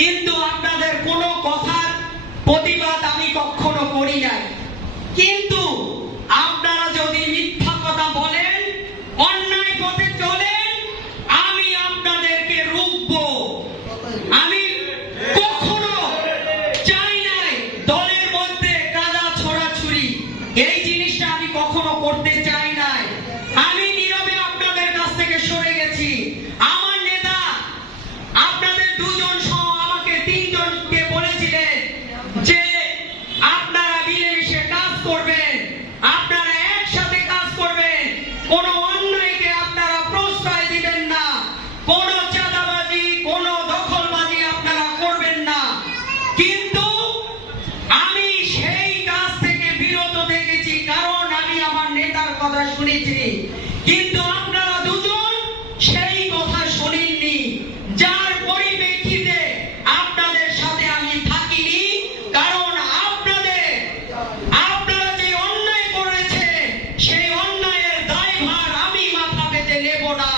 কিন্তু আপনাদের কোনো কথার প্রতিবাদ আমি কখনো করি নাই। কিন্তু আপনারা যদি মিথ্যা কথা বলেন, অন্যায় পথে চলেন, আমি আপনাদেরকে রুখবো। আমি কখনো চাই নাই দলের মধ্যে কাদা ছড়াছড়ি এই জিনিসটা আমি কখনো করতে চাই নাই আমি নীরবে আপনাদের কাছ থেকে সরে গেছি আমার নেতা আপনাদের দুজন সহ আমাকে তিনজনকে বলেছিলেন যে আপনারা মিলেমিশে কাজ করবেন আপনারা একসাথে কাজ করবেন কোনো অন্যায়কে আপনারা প্রশ্রয় দিবেন না কোনো চাঁদাবাজি কোনো দখলবাজি আপনারা করবেন না কিন্তু আমি সেই কাজ থেকে বিরত থেকেছি কারণ আমি আমার নেতার কথা শুনেছি। কিন্তু আপনারা দুজন সেই কথা শুনেননি। যার পরিপ্রেক্ষিতে আপনাদের সাথে আমি থাকিনি, কারণ আপনাদের আপনারা যে অন্যায় করেছে, সেই অন্যায়ের দায়ভার আমি মাথা পেতে নেব না।